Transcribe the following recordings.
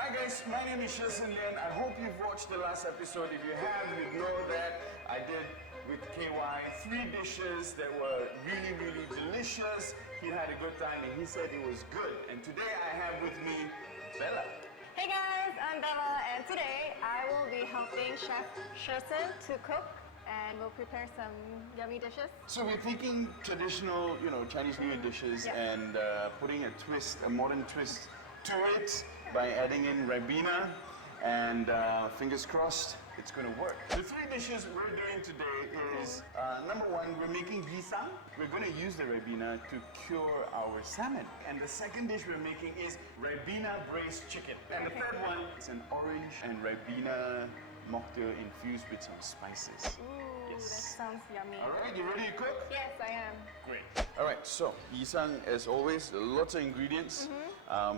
Hi guys, my name is Shilson Lian. I hope you've watched the last episode. If you have, you know that I did with KY 3 dishes that were really, really delicious. He had a good time and he said it was good. And today I have with me Bella. Hey guys, I'm Bella and today I will be helping Chef Shilson to cook and we'll prepare some yummy dishes. So we're taking traditional, Chinese New Year dishes and putting a twist, a modern twist to it by adding in Ribena and fingers crossed it's going to work. The 3 dishes we're doing today is number 1, we're making gisang. We're going to use the Ribena to cure our salmon. And the second dish we're making is Ribena braised chicken. And the third one is an orange and Ribena mocktail infused with some spices. Ooh, that sounds yummy. Alright, you ready to cook? Yes, I am. Great. Alright, so yisang, as always, lots of ingredients.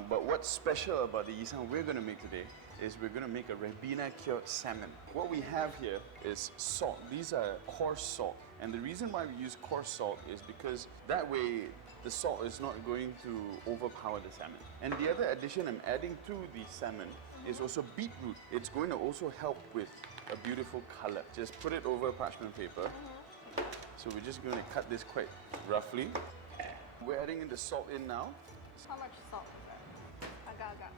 But what's special about the yisang we're going to make today is we're going to make a Ribena cured salmon. What we have here is salt. These are coarse salt. And the reason why we use coarse salt is because that way the salt is not going to overpower the salmon. And the other addition I'm adding to the salmon is also beetroot. It's going to also help with a beautiful color. Just put it over parchment paper. So we're just going to cut this quite roughly. We're adding in the salt in now. How much salt is that? Agak-agak.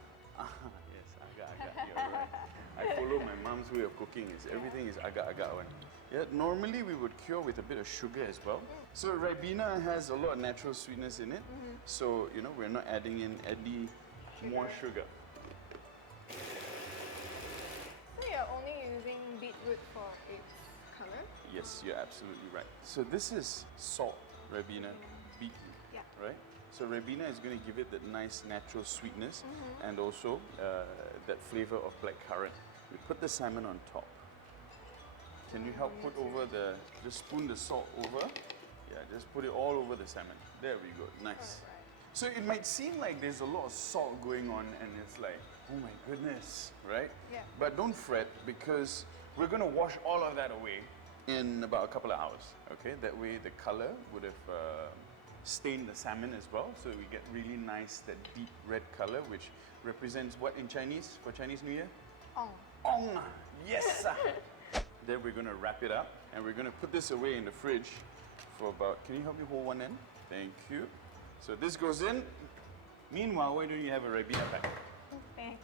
Yes, agak-agak. You're right. I follow my mom's way of cooking. Everything is agak-agak one. Yeah, normally we would cure with a bit of sugar as well. So Ribena has a lot of natural sweetness in it. So, we're not adding in any more sugar. So you're only using beetroot for its color? Yes, you're absolutely right. So this is salt, Ribena, beetroot, right? So Ribena is going to give it that nice natural sweetness and also that flavor of blackcurrant. We put the salmon on top. Can you help put over just spoon the salt over? Yeah, just put it all over the salmon. There we go, nice. Right. So it might seem like there's a lot of salt going on and it's like, oh my goodness, right? Yeah. But don't fret because we're going to wash all of that away in about a couple of hours, okay? That way the color would have stained the salmon as well, so we get really nice, that deep red color, which represents what in Chinese, for Chinese New Year? Ong. Ong! Yes! Then we're going to wrap it up and we're going to put this away in the fridge for about, can you help me hold one end? Thank you. So this goes in. Meanwhile, why don't you have a Ribena pack? Thanks.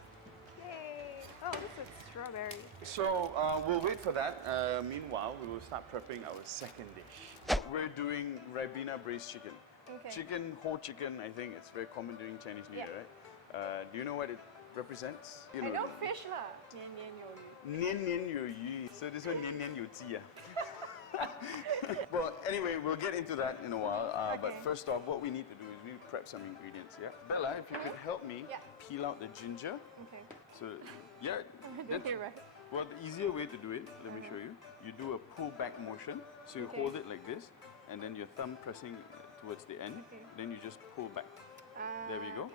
Yay! Oh, this is strawberry. So we'll wait for that. Meanwhile, we will start prepping our second dish. We're doing Ribena braised chicken. Okay. Chicken, whole chicken, I think it's very common during Chinese New Year, right? Do you know what it represents? I know fish lah. Nian nian you yu. Nian nian you yu. So this one nian nian you ji. Well, anyway, we'll get into that in a while. But first off, what we need to do is we prep some ingredients, yeah? Bella, if you could help me peel out the ginger. Okay. So, yeah. That's right. Well, the easier way to do it, let me show you. You do a pull back motion. So you hold it like this, and then your thumb pressing towards the end. Okay. Then you just pull back. There we go.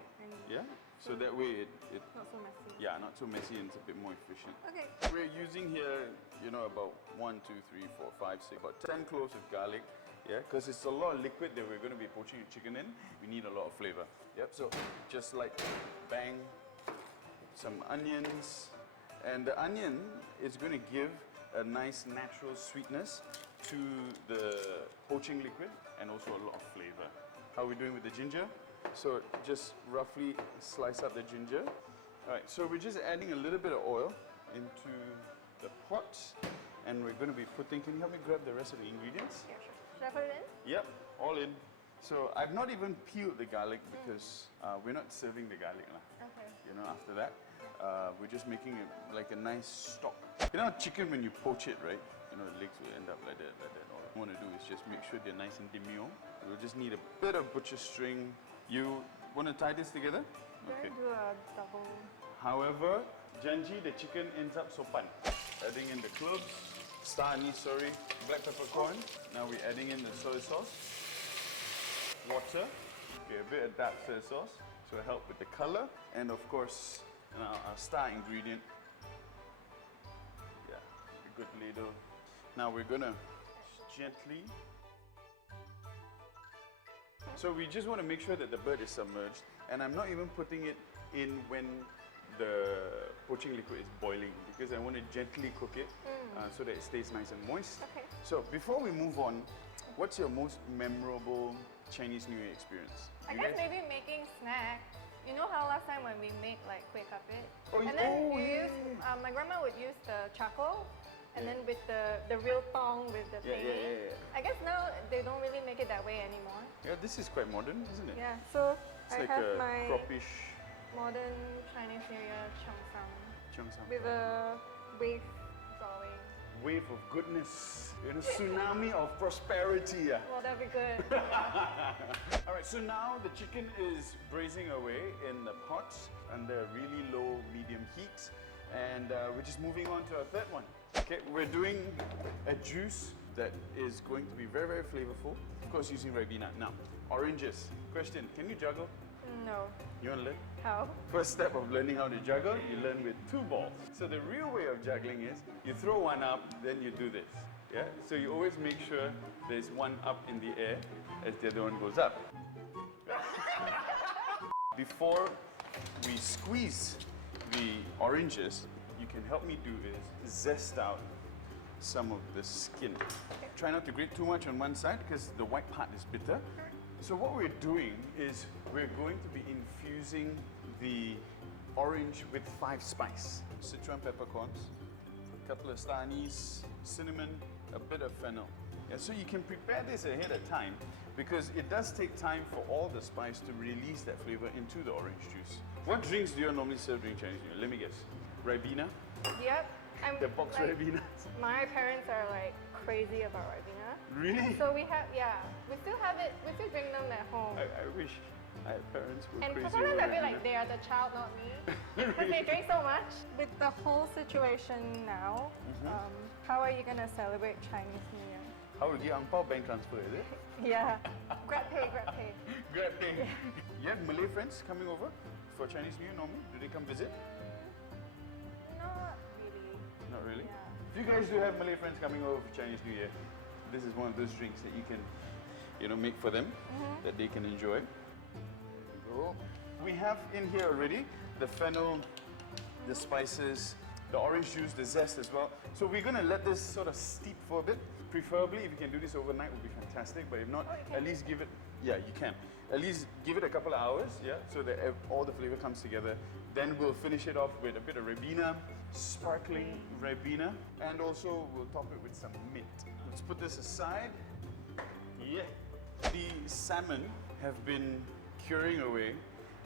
Yeah? So that way it Not so messy. yeah, not so messy and it's a bit more efficient. Okay. We're using here, about 1, 2, 3, 4, 5, 6, about 10 cloves of garlic. Yeah, because it's a lot of liquid that we're going to be poaching the chicken in. We need a lot of flavor. Yep, so just like bang, some onions. And the onion is going to give a nice natural sweetness to the poaching liquid and also a lot of flavor. How are we doing with the ginger? So just roughly slice up the ginger. All right, so we're just adding a little bit of oil into the pot. And we're going to be putting, can you help me grab the rest of the ingredients? Yeah, sure. Should I put it in? Yep, all in. So I've not even peeled the garlic because we're not serving the garlic. Okay. After that, we're just making it like a nice stock. Chicken when you poach it, right? The legs will end up like that. All I want to do is just make sure they're nice and demure. We'll just need a bit of butcher string. You want to tie this together? Okay. Do a double. However, Janji, the chicken ends up sopan. Adding in the cloves, star anise, black peppercorn. Now we're adding in the soy sauce, water, okay, a bit of dark soy sauce to help with the color, and of course, our star ingredient, a good ladle. Now we're gonna gently. So we just want to make sure that the bird is submerged, and I'm not even putting it in when the poaching liquid is boiling because I want to gently cook it so that it stays nice and moist. Okay. So before we move on, what's your most memorable Chinese New Year experience? I You guess guys- maybe making snack. You know how last time when we make like kueh kapit, Oh, and then oh, you yeah, use my grandma would use the charcoal, and then with the real tong with the Yeah, thingy. yeah. I guess now they don't really make it that way anymore. Yeah, this is quite modern, isn't it? Yeah, so It's I like have a my croppish modern Chinese New Year cheongsam cheongsam. with a wave drawing. Wave of goodness, a tsunami of prosperity. Well, that'd be good. All right, so now the chicken is braising away in the pot under really low, medium heat. And we're just moving on to our third one. Okay, we're doing a juice that is going to be very, very flavorful. Of course, using Ribena. Now, oranges. Question, can you juggle? No. You want to learn? How? First step of learning how to juggle, you learn with 2 balls. So the real way of juggling is you throw one up, then you do this. Yeah? So you always make sure there's one up in the air as the other one goes up. Before we squeeze the oranges, you can help me do is zest out some of the skin. Try not to grate too much on one side because the white part is bitter. So what we're doing is we're going to be infusing the orange with 5 spice. Sichuan peppercorns, a couple of star anise, cinnamon, a bit of fennel. Yeah, so you can prepare this ahead of time because it does take time for all the spice to release that flavor into the orange juice. What drinks do you normally serve during Chinese New Year? Let me guess. Ribena? Yep. I'm The box like, Ribena? My parents are like crazy about Ribena. Really? So we have, yeah, we still have it, we still drink them at home. I wish I had parents who were And crazy sometimes I about feel Ribena. like they are the child, not me. Because they drink so much. With the whole situation now, how are you going to celebrate Chinese New Year? How will you give ang pao bank transfer, is it? Yeah. Grab pay, grab pay. Great thing. You have Malay friends coming over for Chinese New Year normally? Do they come visit? Not really. Not really. Yeah. If you guys do have Malay friends coming over for Chinese New Year, this is one of those drinks that you can, make for them, that they can enjoy. Go. We have in here already the fennel, the spices, the orange juice, the zest as well. So we're going to let this sort of steep for a bit. Preferably, if you can do this overnight, would be fantastic. But if not, at least give it. Yeah, you can. At least give it a couple of hours. Yeah, so that all the flavor comes together. Then we'll finish it off with a bit of Ribena, sparkling Ribena, and also we'll top it with some mint. Let's put this aside. Yeah, the salmon have been curing away,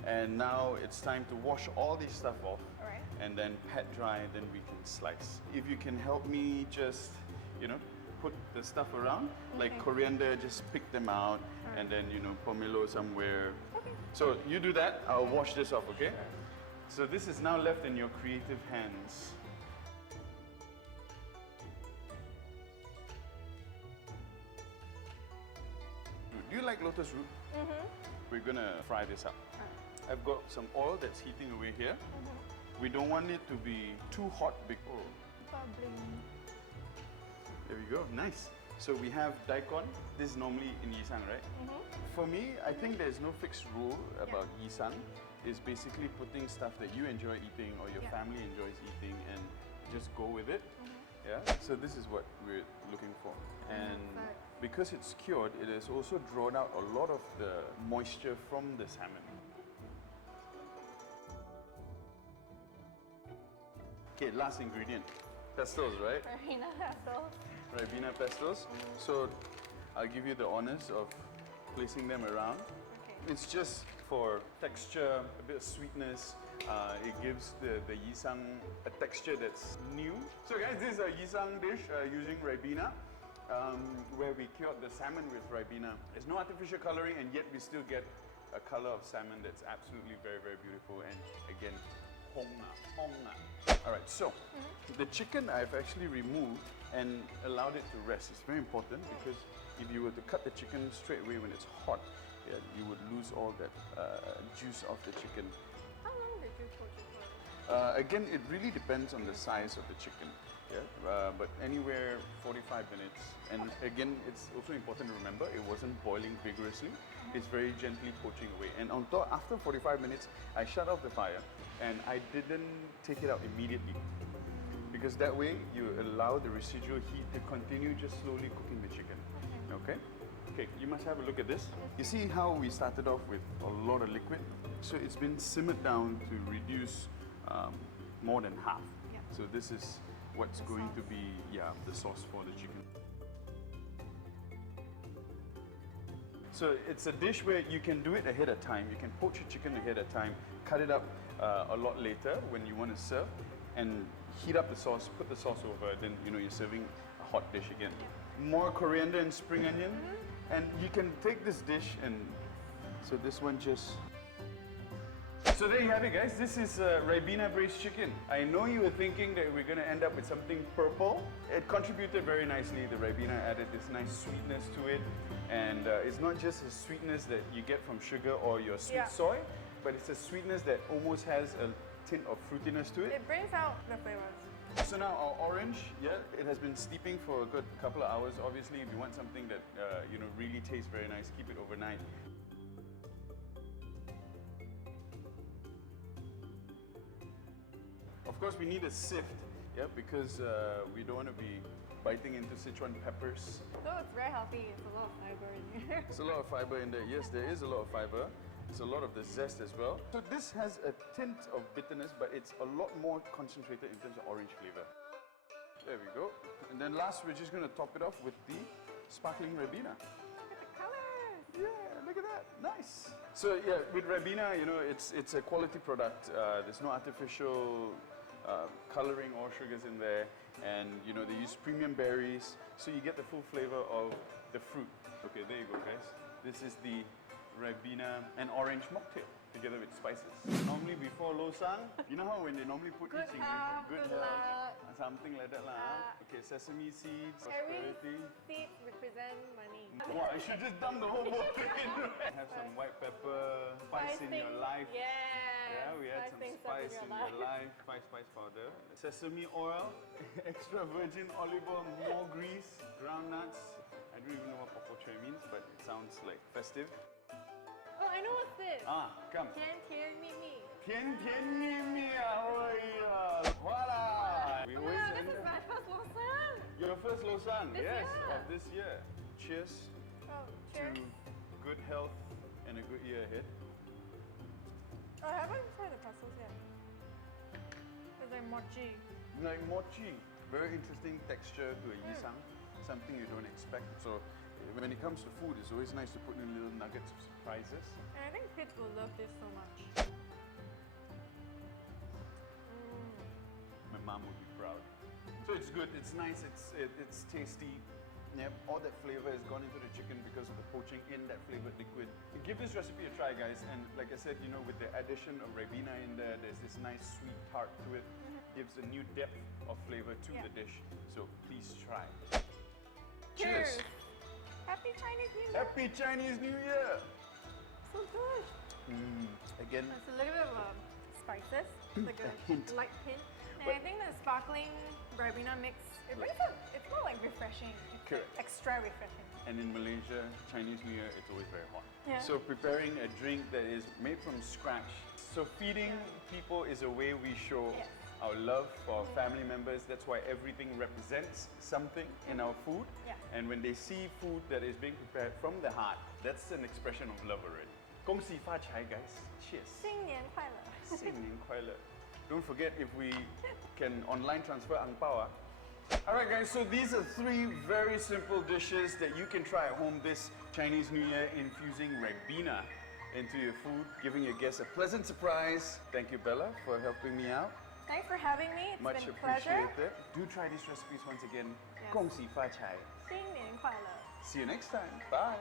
and now it's time to wash all this stuff off. Alright. And then pat dry, then we can slice. If you can help me just, put the stuff around, like coriander, just pick them out, and then, pomelo somewhere. Okay. So you do that, I'll wash this off, okay? So this is now left in your creative hands. Do you like lotus root? We're gonna fry this up. I've got some oil that's heating away here. We don't want it to be too hot. Bubbling. There we go, nice. So we have Daikon. This is normally in Yisang, right? For me, I think there's no fixed rule about Yisang. It's basically putting stuff that you enjoy eating or your family enjoys eating and just go with it. Yeah. So this is what we're looking for. And because it's cured, it has also drawn out a lot of the moisture from the salmon. Okay, last ingredient. Pestles, right? Ribena pastels. Ribena pestles. So I'll give you the honors of placing them around. Okay. It's just for texture, a bit of sweetness. It gives the Yisang a texture that's new. So guys, this is a Yisang dish using Ribena, where we cured the salmon with Ribena. There's no artificial coloring, and yet we still get a color of salmon that's absolutely very, very beautiful. And again, hong na. All right, so the chicken I've actually removed and allowed it to rest. It's very important because if you were to cut the chicken straight away when it's hot, you would lose all that juice of the chicken. How long did you cook it for? Again, it really depends on the size of the chicken. Yeah, but anywhere 45 minutes. And again, it's also important to remember it wasn't boiling vigorously. it's very gently poaching away. And on top, after 45 minutes, I shut off the fire and I didn't take it out immediately. Because that way, you allow the residual heat to continue just slowly cooking the chicken. Okay? Okay, you must have a look at this. You see how we started off with a lot of liquid? So it's been simmered down to reduce more than half. Yeah. So this is what's going to be, the sauce for the chicken. So it's a dish where you can do it ahead of time. You can poach your chicken ahead of time, cut it up a lot later when you want to serve, and heat up the sauce, put the sauce over, then you're serving a hot dish again. More coriander and spring onion, and you can take this dish and so this one just. So there you have it, guys. This is Ribena braised chicken. I know you were thinking that we're going to end up with something purple. It contributed very nicely. The Ribena added this nice sweetness to it, and it's not just a sweetness that you get from sugar or your sweet soy, but it's a sweetness that almost has a tint of fruitiness to it. It brings out the flavors. So now our orange, it has been steeping for a good couple of hours. Obviously, if you want something that really tastes very nice, keep it overnight. Of course, we need a sift, because we don't want to be biting into Sichuan peppers. So it's very healthy. It's a lot of fiber in here. There's a lot of fiber in there. Yes, there is a lot of fiber. There's a lot of the zest as well. So this has a tint of bitterness, but it's a lot more concentrated in terms of orange flavor. There we go. And then last, we're just going to top it off with the sparkling Ribena. Look at the colors. Yeah, look at that. Nice. So yeah, with Rabina, it's a quality product. There's no artificial coloring or sugars in there, and they use premium berries, so you get the full flavor of the fruit. Okay, there you go, guys. This is the Ribena and orange mocktail together with spices. Normally before losang, you know how when they normally put Good health, good luck. Something like that lah. Okay, sesame seeds, prosperity. Every seed represent money. Wow, I should just dump the whole bottle in. Have some white pepper, spice in your life. Yeah, we had some spice in your life. Spice powder. Sesame oil, extra virgin olive oil, more grease, ground nuts. I don't even know what popochoy means, but it sounds like festive. Oh, I know what's this. Come. Tian Tian Mi Mi. Tian Tian Mi Mi, oh yeah. Voila! We always This is my first losang. Your first losang, This yes, year. of this year. Cheers Oh, cheers. to good health and a good year ahead. Oh, I haven't tried the pretzels yet. It's like mochi. Like mochi, very interesting texture to a yisang, something you don't expect. So when it comes to food, it's always nice to put in little nuggets of surprises. And I think kids will love this so much. My mom would be proud. So it's good, it's nice, it's tasty. Yep, all that flavor has gone into the chicken because of the poaching in that flavored liquid. Give this recipe a try, guys. And like I said, with the addition of Rabina in there, there's this nice sweet tart to it. Gives a new depth of flavor to the dish. So please try. Cheers! Happy Chinese New Year! Happy Chinese New Year! So good! Again, It's a little bit of spices, like a hint. light hint. And I think the sparkling Ribena mix, it's more like refreshing. It's Correct. like extra refreshing. And in Malaysia, Chinese New Year, it's always very hot. Yeah. So preparing a drink that is made from scratch. So feeding people is a way we show our love for our family members. That's why everything represents something in our food. Yeah. And when they see food that is being prepared from the heart, that's an expression of love already. 恭喜发财, guys. Cheers. 新年快乐! 新年快乐. Don't forget if we can online transfer ang pao. Alright guys, so these are 3 very simple dishes that you can try at home this Chinese New Year, infusing Ribena into your food, giving your guests a pleasant surprise. Thank you, Bella, for helping me out. Thanks for having me. It's Much been a pleasure. appreciated. Do try these recipes once again. Yes. 恭喜发财. 新年快乐! See you next time. Bye.